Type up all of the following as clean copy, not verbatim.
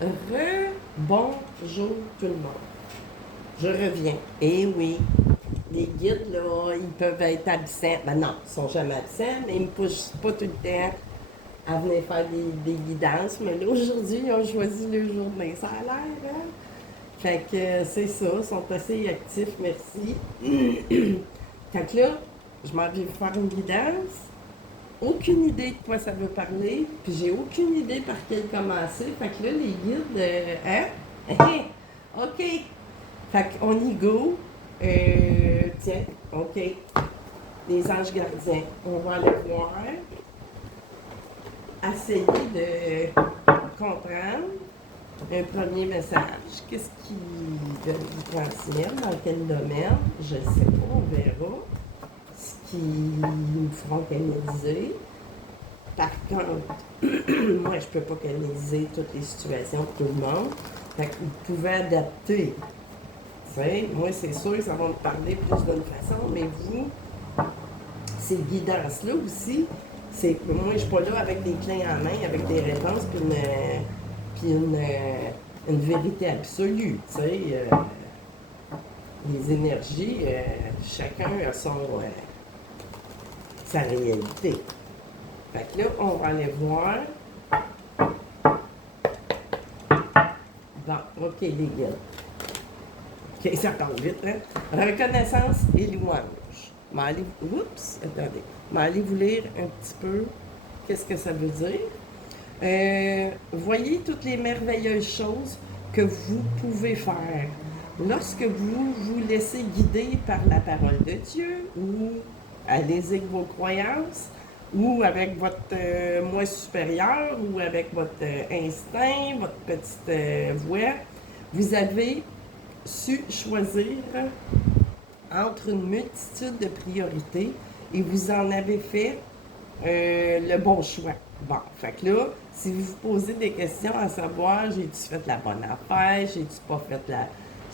Bonjour tout le monde. Je reviens. Eh oui, les guides, là, ils peuvent être absents. Ben non, ils sont jamais absents, mais ils me poussent pas tout le temps à venir faire des guidances. Mais là, aujourd'hui, ils ont choisi le journée. Ça a l'air, hein? Fait que c'est ça, ils sont assez actifs, merci. Fait que là, je m'en vais faire une guidance. Aucune idée de quoi ça veut parler, puis j'ai aucune idée par quel commencer. Fait que là, les guides, hein? OK. Fait qu'on y go. Tiens, OK. Les anges gardiens. On va aller voir. Essayer de comprendre un premier message. Qu'est-ce qu'ils veulent vous transmettre? Dans quel domaine? Je ne sais pas, on verra. Ce qu'ils nous feront canaliser. Par contre, moi, je peux pas canaliser toutes les situations de tout le monde. Fait que vous pouvez adapter. T'sais, moi, c'est sûr que ça va me parler plus d'une façon, mais vous, ces guidances-là aussi, c'est moi, je suis pas là avec des clés en main, avec des réponses, puis une vérité absolue. Les énergies, chacun a sa réalité. Fait que là, on va aller voir. Bon, OK, les guides. OK, ça parle vite, hein? Reconnaissance et louange. Oups, attendez. Allez vous lire un petit peu qu'est-ce que ça veut dire. Voyez toutes les merveilleuses choses que vous pouvez faire lorsque vous vous laissez guider par la parole de Dieu ou allez-y avec vos croyances ou avec votre moi supérieur ou avec votre instinct, votre petite voix. Vous avez su choisir entre une multitude de priorités et vous en avez fait le bon choix. Bon, fait que là, si vous vous posez des questions à savoir, j'ai-tu fait la bonne affaire, j'ai-tu pas fait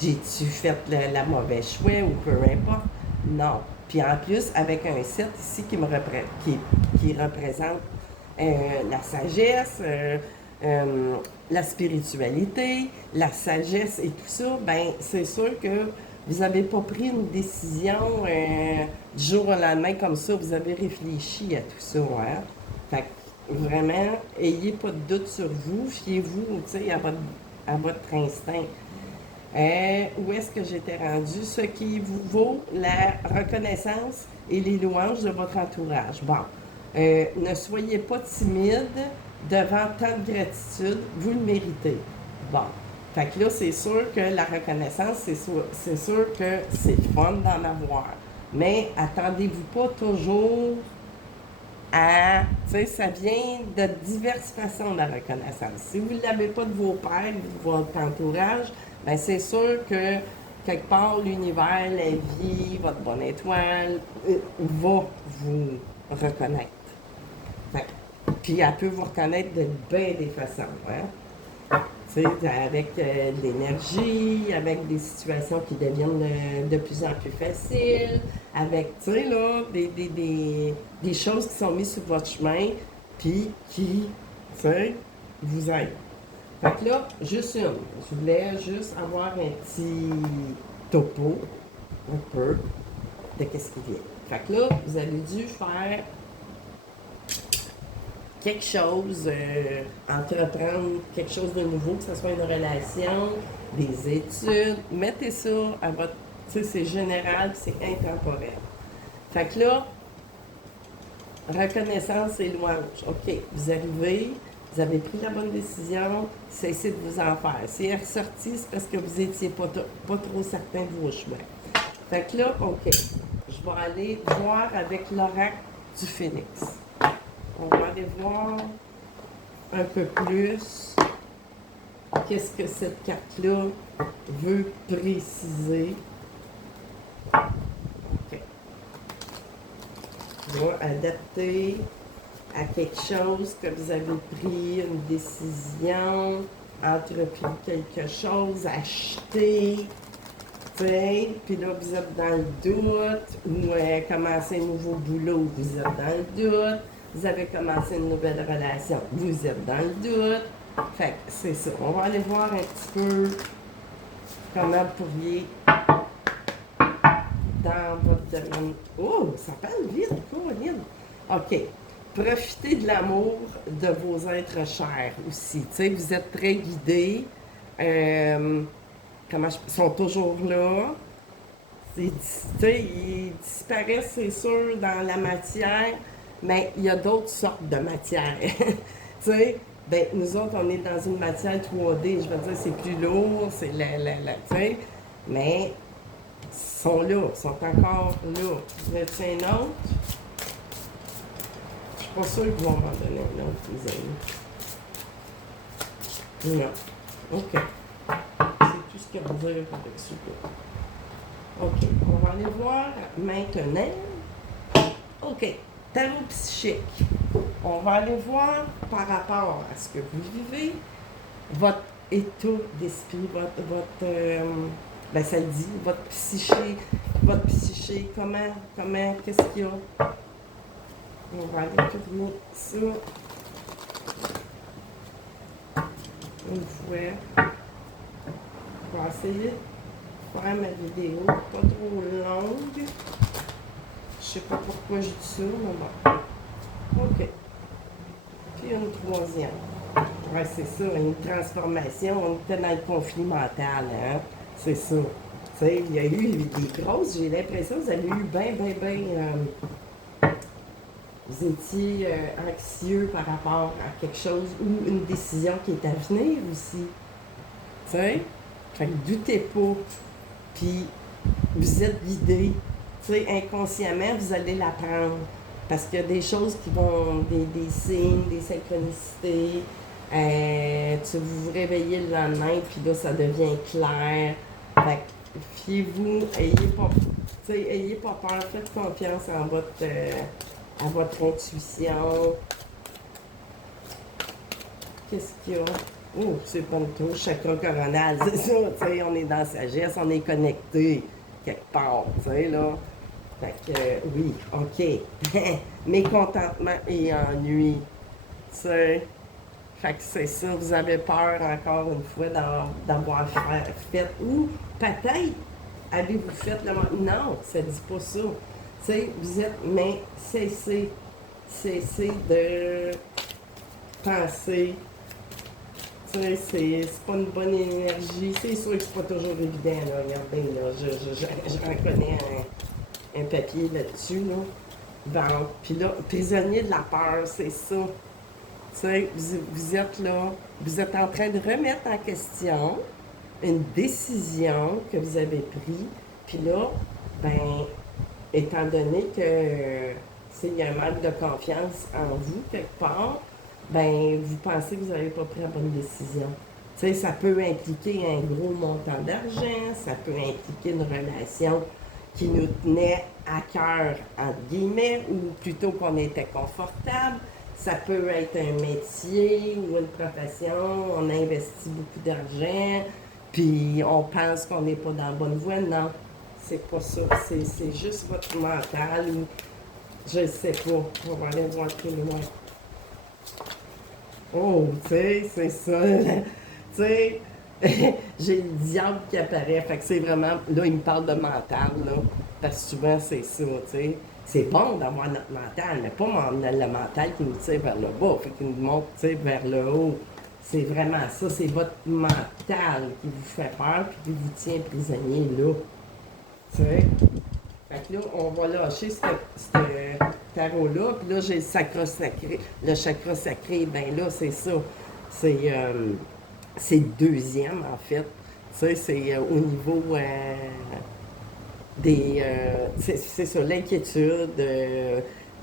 j'ai-tu fait la mauvaise choix ou peu importe, non. Puis en plus, avec un 7 ici qui représente la sagesse, la spiritualité, la sagesse et tout ça, ben c'est sûr que vous n'avez pas pris une décision du jour au lendemain comme ça, vous avez réfléchi à tout ça, hein? Fait que vraiment, ayez pas de doute sur vous, fiez-vous, à votre instinct. Où est-ce que j'étais rendu? Ce qui vous vaut la reconnaissance et les louanges de votre entourage. Bon, ne soyez pas timide devant tant de gratitude, vous le méritez. Bon, fait que là, c'est sûr que la reconnaissance, c'est sûr que c'est fun d'en avoir. Mais attendez-vous pas toujours à... Tu sais, ça vient de diverses façons, la reconnaissance. Si vous ne l'avez pas de vos pères, de votre entourage, bien, c'est sûr que quelque part, l'univers, la vie, votre bonne étoile, va vous reconnaître. Fait, puis elle peut vous reconnaître de bien des façons. Hein? Avec de l'énergie, avec des situations qui deviennent de plus en plus faciles, avec, tu sais, là, des choses qui sont mises sur votre chemin, puis qui, tu sais, vous aident. Fait que là, juste une. Je voulais juste avoir un petit topo, un peu, de qu'est-ce qui vient. Fait que là, vous avez dû faire quelque chose, entreprendre quelque chose de nouveau, que ce soit une relation, des études, mettez ça à votre... Tu sais, c'est général, c'est intemporel. Fait que là, reconnaissance et louange. OK, vous arrivez, vous avez pris la bonne décision, cessez de vous en faire. Si elle est ressortie, c'est parce que vous n'étiez pas trop certain de vos choix. Fait que là, OK, je vais aller voir avec l'oracle du phénix. On va aller voir un peu plus qu'est-ce que cette carte-là veut préciser. OK. Je vais adapter à quelque chose que vous avez pris, une décision, entrepris quelque chose, acheté, puis là, vous êtes dans le doute, ou commencé un nouveau boulot, vous êtes dans le doute. Vous avez commencé une nouvelle relation, vous êtes dans le doute. Fait que c'est ça. On va aller voir un petit peu comment vous pourriez dans votre domaine. Oh, ça parle vite, Corinne. OK. Profitez de l'amour de vos êtres chers aussi. Tu sais, vous êtes très guidés. Ils sont toujours là. Tu sais, ils disparaissent, c'est sûr, dans la matière, mais il y a d'autres sortes de matière. Tu sais, ben, nous autres, on est dans une matière 3D. Je veux dire, c'est plus lourd, c'est tu sais, mais ils sont là, ils sont encore là. Vous êtes un autre? Je suis pas sûre qu'ils vont m'en donner un autre, les amis. Non. OK. C'est tout ce qu'il y a à dire avec celui-là. OK. On va aller voir maintenant. OK. Tarot psychique. On va aller voir par rapport à ce que vous vivez, votre état d'esprit, ben ça le dit, votre psyché, comment, qu'est-ce qu'il y a. On va aller tourner ça une fois. Je vais essayer de faire ma vidéo pas trop longue. Je sais pas pourquoi je dis ça, mais bon. OK. Puis une troisième. Ouais, c'est ça, une transformation. On était dans le conflit mental, hein? C'est ça. Tu sais, il y a eu des grosses, j'ai l'impression que vous avez eu vous étiez anxieux par rapport à quelque chose ou une décision qui est à venir aussi. Tu sais? Fait que doutez pas. Puis vous êtes guidé. Tu sais, inconsciemment, vous allez l'apprendre. Parce qu'il y a des choses qui vont, des signes, des synchronicités. Vous vous réveillez le lendemain, puis là, ça devient clair. Fait que, fiez-vous, ayez pas peur, faites confiance à votre intuition. Qu'est-ce qu'il y a? Oh, c'est pas le tout, chakra coronal, c'est ça, tu sais, on est dans la sagesse, on est connecté quelque part, tu sais, là. Fait que, oui, OK. Mécontentement et ennui, tu sais. Fait que c'est ça, vous avez peur encore une fois d'avoir fait, ou peut-être avez-vous fait le... Non, ça dit pas ça. Tu sais, vous êtes, mais cessez de penser. Tu sais, c'est pas une bonne énergie. C'est sûr que c'est pas toujours évident, là. Regardez, là, je reconnais un papier là-dessus, là. Bon, puis là, prisonnier de la peur, c'est ça. Tu sais, vous êtes là, vous êtes en train de remettre en question une décision que vous avez prise, puis là, ben, étant donné que, il y a un manque de confiance en vous quelque part, ben, vous pensez que vous n'avez pas pris la bonne décision. Tu sais, ça peut impliquer un gros montant d'argent, ça peut impliquer une relation qui nous tenait à cœur, entre guillemets, ou plutôt qu'on était confortable. Ça peut être un métier ou une profession, on investit beaucoup d'argent, puis on pense qu'on n'est pas dans la bonne voie. Non, c'est pas ça. C'est juste votre mental ou je ne sais pas. On va aller voir plus loin. Oh, tu sais, c'est ça. Tu sais, j'ai le diable qui apparaît. Fait que c'est vraiment. Là, il me parle de mental, là. Parce que souvent, c'est ça, tu sais. C'est bon d'avoir notre mental, mais pas le mental qui nous tire vers le bas, fait qu'il nous monte vers le haut. C'est vraiment ça, c'est votre mental qui vous fait peur puis qui vous tient prisonnier là. Tu sais? Fait que là, on va lâcher ce tarot-là, puis là, j'ai le chakra sacré. Le chakra sacré, ben là, c'est ça. C'est le deuxième, en fait. Tu sais, c'est au niveau c'est ça, l'inquiétude,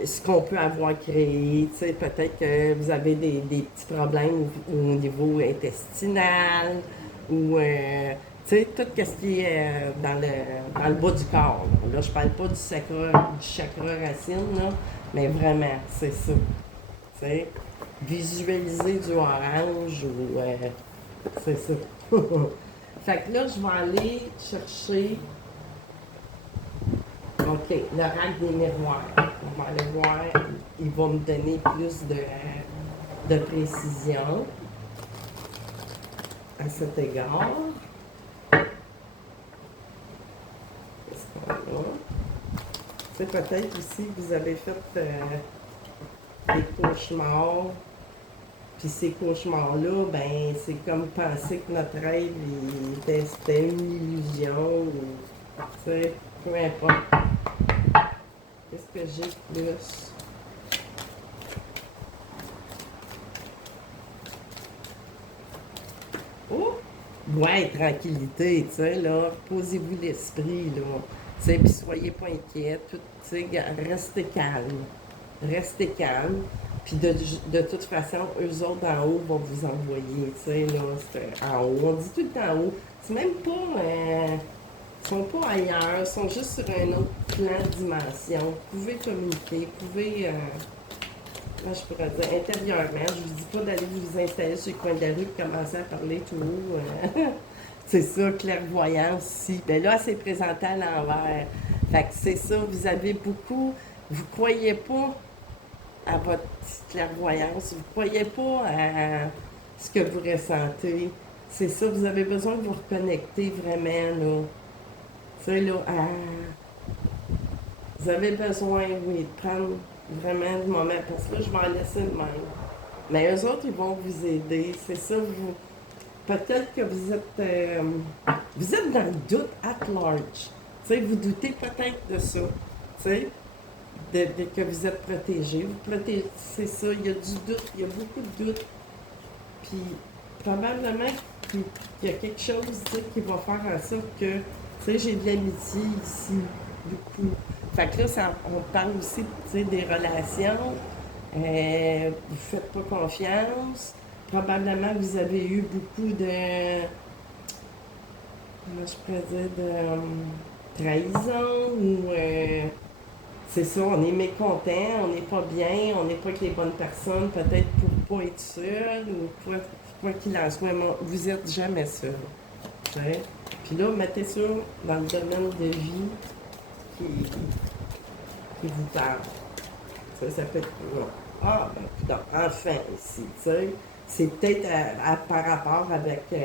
ce qu'on peut avoir créé, tu sais, peut-être que vous avez des petits problèmes au niveau intestinal, ou, tu sais, tout ce qui est dans le bas du corps. Là, je parle pas du chakra racine, là, mais vraiment, c'est ça. Tu sais, visualiser du orange, ou, c'est ça. Fait que là, je vais aller chercher... OK, l'oracle des miroirs. On va aller voir. Il va me donner plus de précision. à cet égard. Qu'est-ce qu'on a? C'est peut-être aussi que vous avez fait des cauchemars. Puis ces cauchemars-là, ben, c'est comme penser que notre rêve, c'était une illusion. Tu sais, peu importe. Qu'est-ce que j'ai de plus? Oh! Ouais, tranquillité, tu sais, là. Posez-vous l'esprit, là. Tu sais, puis soyez pas inquiets. Tu sais, restez calme. Restez calme. Puis de toute façon, eux autres en haut vont vous envoyer, tu sais, là. C'est en haut. On dit tout le temps en haut. C'est même pas. Ils sont pas ailleurs. Ils sont juste sur un autre plan de dimension. Vous pouvez communiquer. Vous pouvez. Là, je pourrais dire intérieurement. Je vous dis pas d'aller vous installer sur le coin de la rue et commencer à parler tout haut. C'est ça, clairvoyance ici. Ben là, c'est présenté à l'envers. Fait que c'est ça, vous avez beaucoup. Vous croyez pas à votre clairvoyance, vous croyez pas à ce que vous ressentez. C'est ça, vous avez besoin de vous reconnecter vraiment, là. Tu sais, là, vous avez besoin, oui, de prendre vraiment du moment, parce que là, je vais en laisser de même. Mais eux autres, ils vont vous aider. C'est ça, vous. Peut-être que vous êtes dans le doute at large. Tu sais, vous doutez peut-être de ça. Tu sais, que vous êtes protégé. Vous protégez, c'est ça, il y a du doute, il y a beaucoup de doute. Puis, probablement qu'il y a quelque chose, tu sais, qui va faire en sorte que, tu sais, j'ai de l'amitié ici, beaucoup. Fait que là, on parle aussi, tu sais, des relations. Vous faites pas confiance. Probablement, vous avez eu beaucoup de, comment je pourrais dire, de trahison ou c'est ça, on est mécontent, on n'est pas bien, on n'est pas avec les bonnes personnes, peut-être pour pas être seul ou quoi qu'il en soit, mais vous n'êtes jamais seul. Okay? Puis là, mettez ça dans le domaine de vie qui vous parle. Ça peut être. Ah, ben, putain, enfin, ici, tu sais. C'est peut-être par rapport avec, tu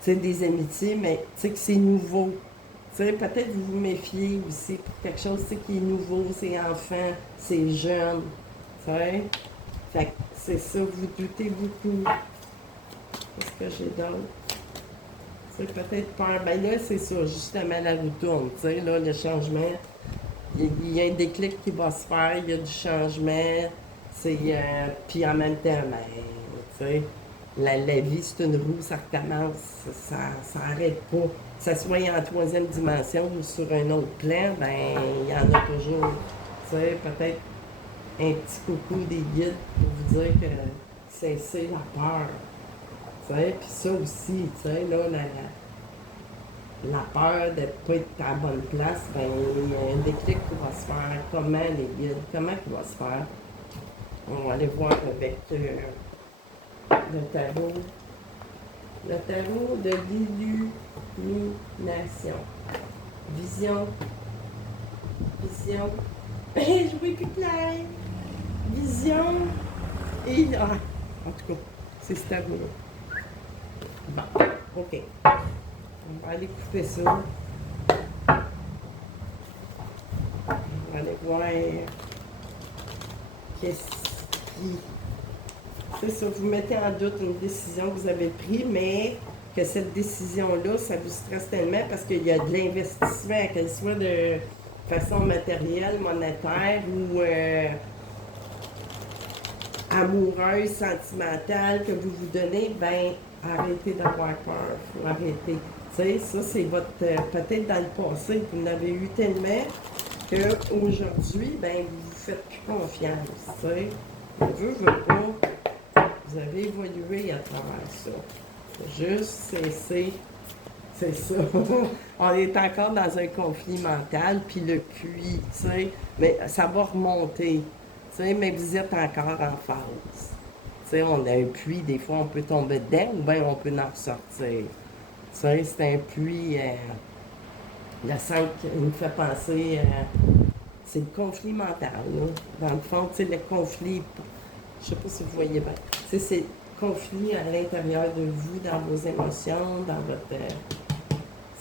sais, des amitiés, mais tu sais que c'est nouveau. Tu sais, peut-être vous vous méfiez aussi pour quelque chose, tu sais, qui est nouveau, c'est enfant, c'est jeune, tu sais. Fait que c'est ça, vous doutez beaucoup. Qu'est-ce que j'ai d'autre? C'est peut-être peur. Ben là, c'est ça, justement, la roue tourne, tu sais, là, le changement. Il y a un déclic qui va se faire, il y a du changement. C'est, puis en même temps, ben, tu sais, la vie, c'est une roue, ça recommence, ça arrête pas. Que ça soit en troisième dimension ou sur un autre plan, ben, il y en a toujours. Tu sais, peut-être un petit coucou des guides pour vous dire que c'est la peur. Tu sais, puis ça aussi, tu sais, là, la peur de ne pas être à la bonne place, ben, il y a un déclic qui va se faire. Comment les guides, comment il va se faire? On va aller voir avec le tarot. Le tarot de l'illumination. Vision. Vision. Je vois plus clair. Vision. Et. Ah, en tout cas, c'est ce tarot-là. Bon, OK. On va aller couper ça. On va aller voir qu'est-ce qui. C'est ça, vous mettez en doute une décision que vous avez prise, mais que cette décision-là, ça vous stresse tellement parce qu'il y a de l'investissement, qu'elle soit de façon matérielle, monétaire ou amoureuse, sentimentale que vous vous donnez, ben arrêtez d'avoir peur, il faut arrêter. Tu sais, ça, c'est votre. Peut-être dans le passé, vous en avez eu tellement qu'aujourd'hui, ben vous vous faites plus confiance. Tu sais, veut pas. Vous avez évolué à travers ça. Juste cesser. C'est ça. On est encore dans un conflit mental, puis le puits, tu sais, mais ça va remonter. Tu sais, mais vous êtes encore en phase. Tu sais, on a un puits, des fois on peut tomber dedans ou bien on peut en ressortir. Tu sais, c'est un puits. Le 5, il me fait penser. C'est le conflit mental, là. Dans le fond, tu sais, le conflit. Je sais pas si vous voyez bien. Tu sais, conflit à l'intérieur de vous, dans vos émotions, dans votre...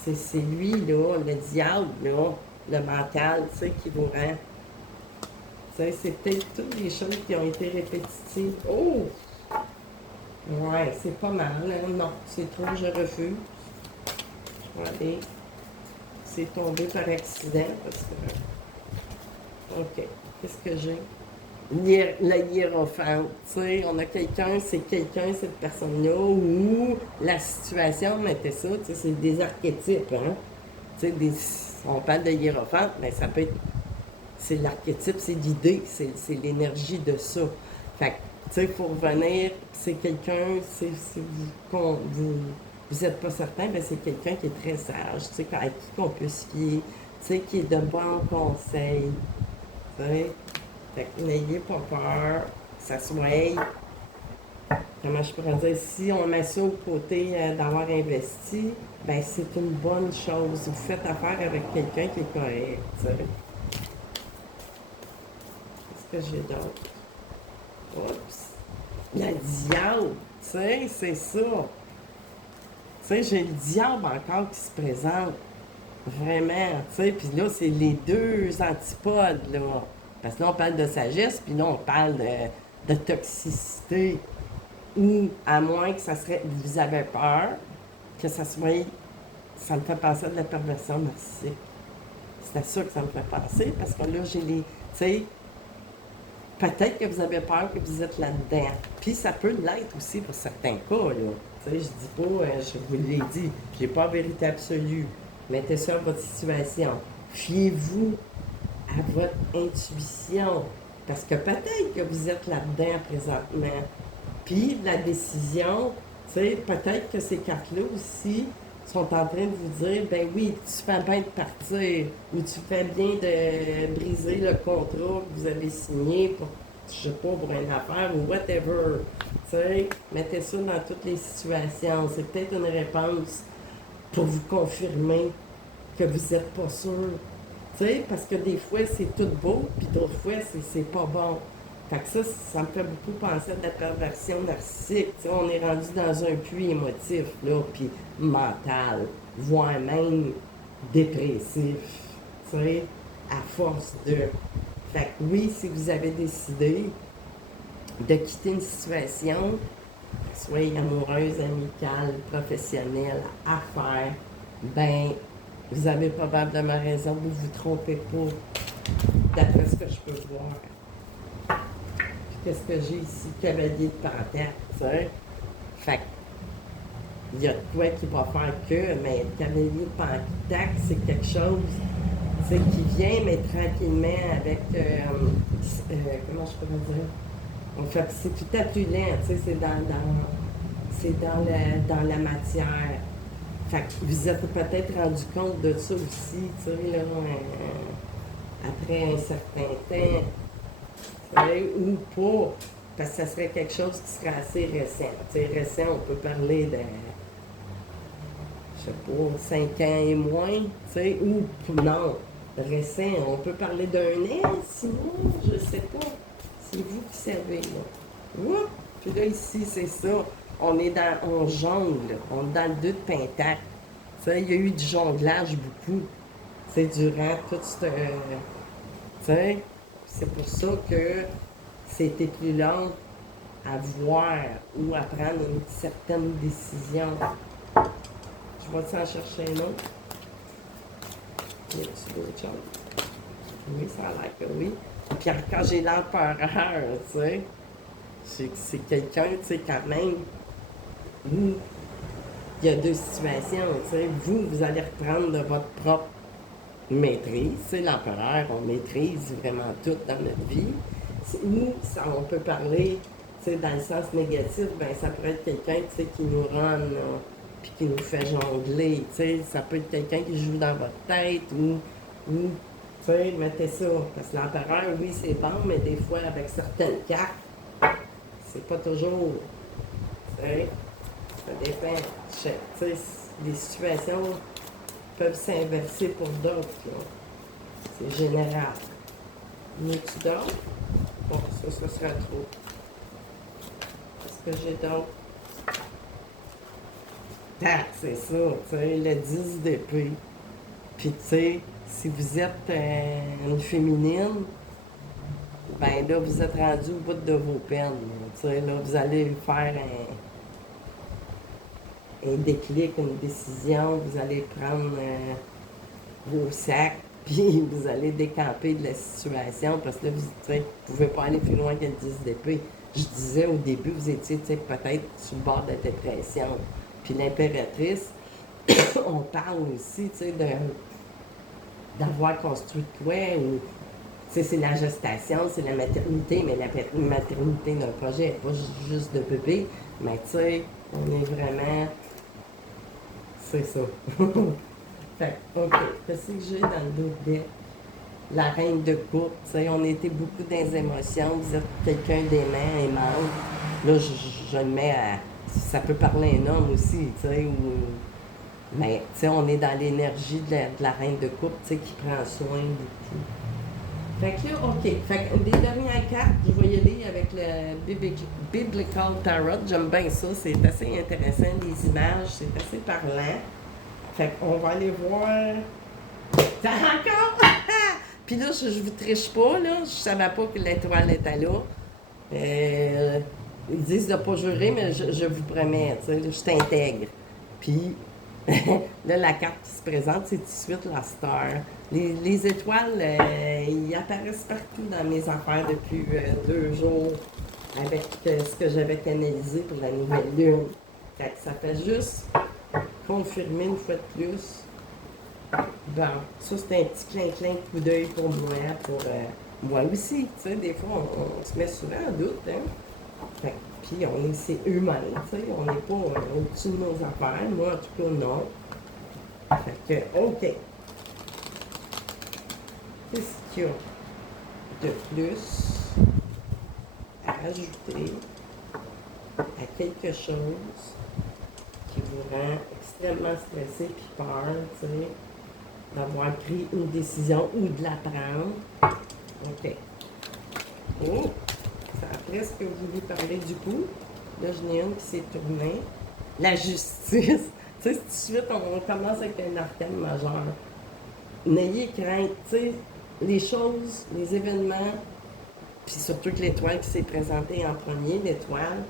c'est lui, là, le diable, là, le mental, tu sais, qui vous rend. Tu sais, c'est peut-être toutes les choses qui ont été répétitives. Oh! Ouais, c'est pas mal, hein? Non, c'est trop, je refuse. Je vais aller. C'est tombé par accident, parce que... OK, qu'est-ce que j'ai? La hiérophante, tu sais, on a quelqu'un, c'est quelqu'un, cette personne-là, ou la situation mettait ça, tu sais, c'est des archétypes, hein. Tu sais, on parle de hiérophante, mais ça peut être, c'est l'archétype, c'est l'idée, c'est l'énergie de ça. Fait que, tu sais, il faut revenir, c'est quelqu'un, si vous êtes pas certain, ben c'est quelqu'un qui est très sage, tu sais, à qui qu'on peut se fier, tu sais, qui est de bons conseils, tu sais. Fait que n'ayez pas peur, ça soit, comment je pourrais dire, si on met ça au côté d'avoir investi, ben c'est une bonne chose. Vous faites affaire avec quelqu'un qui est correct, tu sais. Qu'est-ce que j'ai d'autre? Oups! Le diable, tu sais, c'est ça. Tu sais, j'ai le diable encore qui se présente. Vraiment, tu sais, puis là, c'est les deux antipodes, là. Parce que là, on parle de sagesse, puis là, on parle de toxicité. Ou, à moins que ça serait, vous avez peur, que ça soit, ça me fait penser à de la perversion narcissique. C'est à ça que ça me fait penser, parce que là, j'ai les, tu sais, peut-être que vous avez peur que vous êtes là-dedans. Puis ça peut l'être aussi pour certains cas, là. Tu sais, je dis pas, je vous l'ai dit, j'ai pas la vérité absolue. Mettez ça à votre situation. Fiez-vous à votre intuition. Parce que peut-être que vous êtes là-dedans présentement. Puis la décision, tu sais, peut-être que ces cartes-là aussi sont en train de vous dire, ben oui, tu fais bien de partir, ou tu fais bien de briser le contrat que vous avez signé pour, je sais pas, pour une affaire ou whatever. Tu sais, mettez ça dans toutes les situations. C'est peut-être une réponse pour vous confirmer que vous n'êtes pas sûr. Tu sais, parce que des fois, c'est tout beau, puis d'autres fois, c'est pas bon. Fait que ça me fait beaucoup penser à de la perversion narcissique. Tu sais, on est rendu dans un puits émotif, là, puis mental, voire même dépressif, tu sais, à force de... Fait que oui, si vous avez décidé de quitter une situation, soit amoureuse, amicale, professionnelle, affaire, ben, vous avez probablement raison, vous vous trompez pas, d'après ce que je peux voir. Qu'est-ce que j'ai ici? Cavalier de Pentacle, tu sais. Fait il y a de quoi qui va faire que, mais le cavalier de Pentacle, c'est quelque chose, tu sais, qui vient, mais tranquillement, avec, comment je pourrais dire? En fait, c'est tout à plus lent, tu sais, c'est dans la matière. Fait que vous êtes peut-être rendu compte de ça aussi, tu sais, là, après un certain temps, ou pas, parce que ça serait quelque chose qui serait assez récent. Tu sais, récent, on peut parler de, je sais pas, 5 ans et moins, tu sais, ou non, récent, on peut parler d'1 an, 6 mois, je sais pas. C'est vous qui savez, là. Oups! Puis là, ici, c'est ça. On jongle, on est dans le 2 de Pentacle. Tu sais, il y a eu du jonglage beaucoup, tu sais, durant tout ce... tu sais, c'est pour ça que c'était plus long à voir ou à prendre une certaine décision. Je vais en chercher un autre. Y a-t-il d'autres choses? Oui, ça a l'air que oui. Puis quand j'ai l'empereur, tu sais, c'est quelqu'un, tu sais, quand même, où il y a deux situations, tu sais. Vous allez reprendre de votre propre maîtrise. Tu sais, l'empereur, on maîtrise vraiment tout dans notre vie. Ou on peut parler, tu sais, dans le sens négatif, ben ça pourrait être quelqu'un, tu sais, qui nous rend, puis qui nous fait jongler, tu sais. Ça peut être quelqu'un qui joue dans votre tête ou tu sais, mettez ça. Parce que l'empereur, oui, c'est bon, mais des fois, avec certaines cartes, c'est pas toujours, tu sais, ça dépend. Tu sais, les situations peuvent s'inverser pour d'autres, là. C'est général. Mais tu dors? Bon, ça sera trop. Qu'est-ce que j'ai d'autre? Ah, c'est ça, tu sais, le 10 d'épée. Puis, tu sais, si vous êtes une féminine, ben là, vous êtes rendu au bout de vos peines. Tu sais, là, vous allez faire un déclic, une décision, vous allez prendre vos sacs, puis vous allez décamper de la situation parce que là, vous ne pouvez pas aller plus loin que le 10 d'épée. Je disais au début, vous étiez peut-être sur le bord de la dépression. Puis l'impératrice, on parle aussi d'avoir construit quoi, ou c'est la gestation, c'est la maternité, mais la maternité d'un projet, pas juste de bébé, mais tu sais, on est vraiment. C'est ça. Fait, OK. Qu'est-ce que j'ai dans le dos de la reine de coupe? Tu sais, on était beaucoup dans les émotions. Vous êtes quelqu'un d'aimant, aimante. Là, je le mets à. Ça peut parler un homme aussi, tu sais, mais, tu sais, on est dans l'énergie de la reine de coupe, tu sais, qui prend soin beaucoup. Fait que là, OK. Fait que des dernières cartes, je vais y aller avec le Biblical Tarot. J'aime bien ça. C'est assez intéressant, les images. C'est assez parlant. Fait qu'on va aller voir. T'as encore? Puis là, je vous triche pas, là. Je savais pas que l'étoile était là. Ils disent de ne pas jurer, mais je vous promets, tu sais, je t'intègre. Puis, là, la carte qui se présente, c'est tout de suite la star. Les étoiles, ils apparaissent partout dans mes affaires depuis 2 jours avec ce que j'avais canalisé pour la nouvelle lune. Fait que ça fait juste confirmer une fois de plus. Bon, ça c'est un petit clin-clin de coup d'œil pour moi aussi. Tu sais, des fois, on se met souvent en doute, hein. Fait, puis c'est humain, tu sais, on n'est pas au-dessus de nos affaires. Moi, en tout cas, non. Fait que, OK. Qu'est-ce qu'il y a de plus à ajouter à quelque chose qui vous rend extrêmement stressé puis peur, tu sais, d'avoir pris une décision ou de la prendre? OK. Oh! Ça a presque voulu parler du coup. Là, j'en ai une qui s'est tournée. La justice. Tu sais, tout de suite, on commence avec un arcane majeur. N'ayez crainte, tu sais, les choses, les événements, puis surtout que l'étoile qui s'est présentée en premier, l'étoile,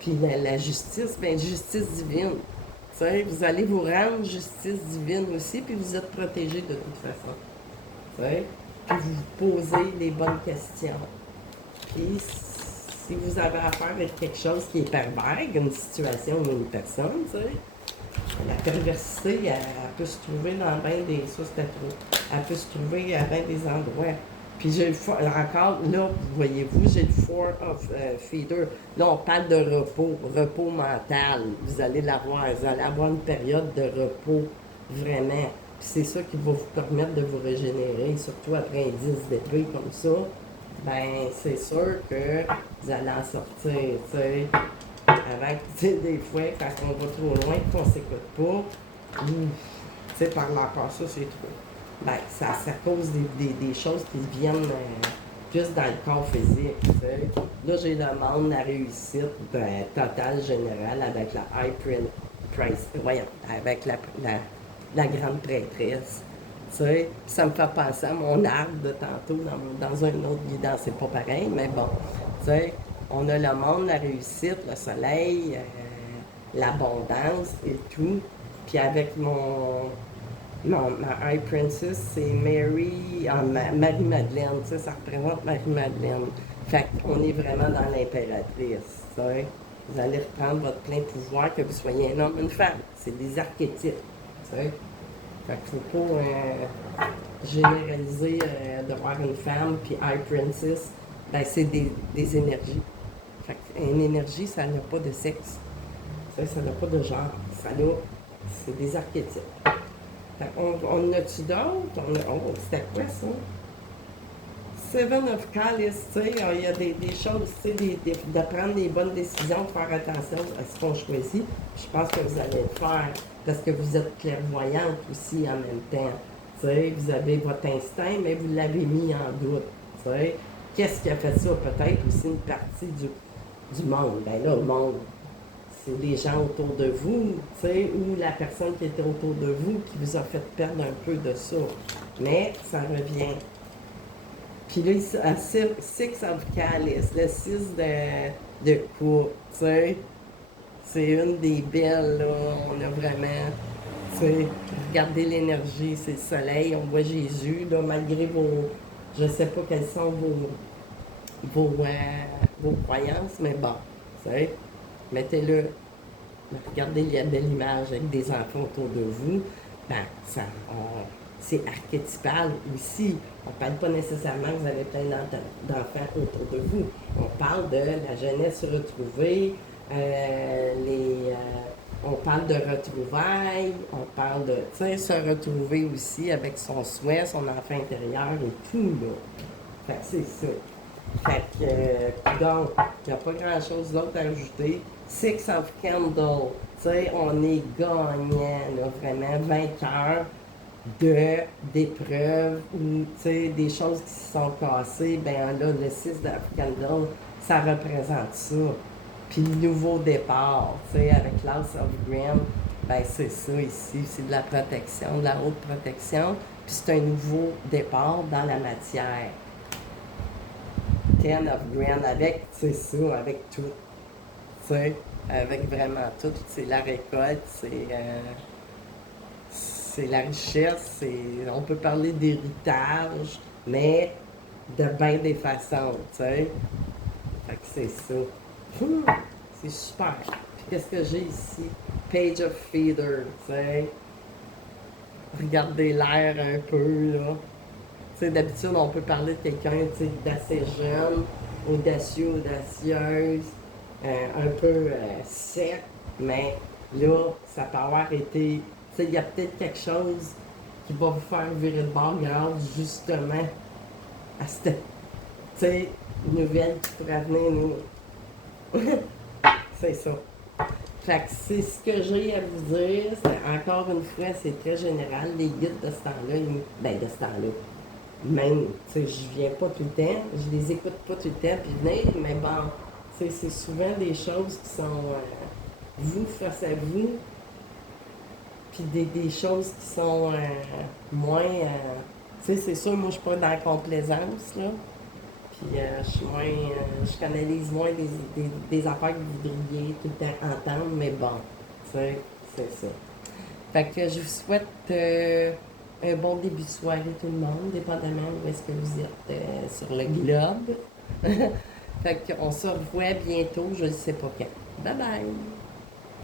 puis la justice, bien, justice divine. Tu sais, vous allez vous rendre justice divine aussi, puis vous êtes protégé de toute façon. Tu sais, puis vous vous posez les bonnes questions. Puis, si vous avez affaire avec quelque chose qui est pervers, une situation ou une personne, tu sais, la perversité, elle peut se trouver dans bien des. Ça, c'était trop. Elle peut se trouver à bien des endroits. Puis, j'ai encore, là, voyez-vous, j'ai le Four of Feeder. Là, on parle de repos mental. Vous allez l'avoir. Vous allez avoir une période de repos, vraiment. Puis, c'est ça qui va vous permettre de vous régénérer, surtout après un 10 d'épée comme ça. Ben, c'est sûr que vous allez en sortir, tu sais. Avant que, tu sais, des fois, quand on va trop loin et qu'on s'écoute pas, tu sais, par la ça, c'est trop. Ben, ça cause des choses qui viennent juste dans le corps physique, tu sais. Là, j'ai demande la réussite totale générale avec la avec la grande prêtresse. Tu sais, ça me fait penser à mon arbre de tantôt dans un autre guidance. C'est pas pareil, mais bon. Tu sais, on a le monde, la réussite, le soleil, l'abondance et tout. Puis avec ma High Princess, c'est Marie-Madeleine. Tu sais, ça représente Marie-Madeleine. Fait qu'on est vraiment dans l'impératrice. Tu sais. Vous allez reprendre votre plein pouvoir, que vous soyez un homme ou une femme. C'est des archétypes. Tu sais. Fait qu'il ne faut pas généraliser de voir une femme, puis High Princess, ben c'est des énergies. Fait qu'une énergie, ça n'a pas de sexe. Ça n'a pas de genre. C'est des archétypes. Fait on a-tu d'autres? Oh, c'était quoi ça? Seven of Calice, tu sais, il y a des choses, tu sais, de prendre des bonnes décisions, de faire attention à ce qu'on choisit. Je pense que vous allez le faire parce que vous êtes clairvoyante aussi en même temps. Tu sais, vous avez votre instinct, mais vous l'avez mis en doute. Tu sais, qu'est-ce qui a fait ça? Peut-être aussi une partie du monde. Ben là, le monde, c'est les gens autour de vous, tu sais, ou la personne qui était autour de vous qui vous a fait perdre un peu de ça. Mais ça revient. Puis là, à Six of Calice, le 6 de coupe, tu sais, c'est une des belles, là. On a vraiment, tu sais, regardez l'énergie, c'est le soleil, on voit Jésus, là, malgré vos, je sais pas quelles sont vos croyances, mais bon, tu sais, mettez-le, regardez la belle image avec des enfants autour de vous, ben, ça, c'est archétypal aussi. On ne parle pas nécessairement que vous avez plein d'enfants autour de vous. On parle de la jeunesse retrouvée, on parle de retrouvailles, on parle de, tu sais, se retrouver aussi avec son souhait, son enfant intérieur et tout, là. Fait que c'est ça. Fait que, donc, il n'y a pas grand-chose d'autre à ajouter. Six of Candle, tu sais, on est gagnant, là, vraiment, vainqueur d'épreuves ou, tu sais, des choses qui se sont cassées. Ben là, le 6 of Candle, ça représente ça. Puis le nouveau départ, tu sais, avec l'House of Green, ben c'est ça ici, c'est de la protection, de la haute protection, puis c'est un nouveau départ dans la matière. Ten of Green avec, c'est ça, avec tout, tu sais, avec vraiment tout, c'est la récolte, c'est la richesse, on peut parler d'héritage, mais de bien des façons, tu sais. Fait que c'est ça. C'est super. Puis qu'est-ce que j'ai ici? Page of Feeder, tu sais. Regardez l'air un peu, là. Tu sais, d'habitude, on peut parler de quelqu'un, tu sais, d'assez jeune, audacieux, audacieuse, un peu sec, mais là, ça peut avoir été... Tu sais, il y a peut-être quelque chose qui va vous faire virer de bord grâce, justement, à cette, tu sais, nouvelle qui pourrait venir nous... C'est ça. Fait que c'est ce que j'ai à vous dire. Encore une fois, c'est très général. Les guides de ce temps-là, ben de ce temps-là, même, tu sais, je viens pas tout le temps, je les écoute pas tout le temps, puis venir, mais bon, tu sais, c'est souvent des choses qui sont vous face à vous, puis des choses qui sont moins, tu sais, c'est sûr, moi, je suis pas dans la complaisance, là. Puis je suis moins, je canalise moins des affaires que vous voudriez tout le temps entendre, mais bon, tu sais, c'est ça. Fait que je vous souhaite un bon début de soirée tout le monde, dépendamment où est-ce que vous êtes sur le globe. Fait qu'on se revoit bientôt, je ne sais pas quand. Bye bye!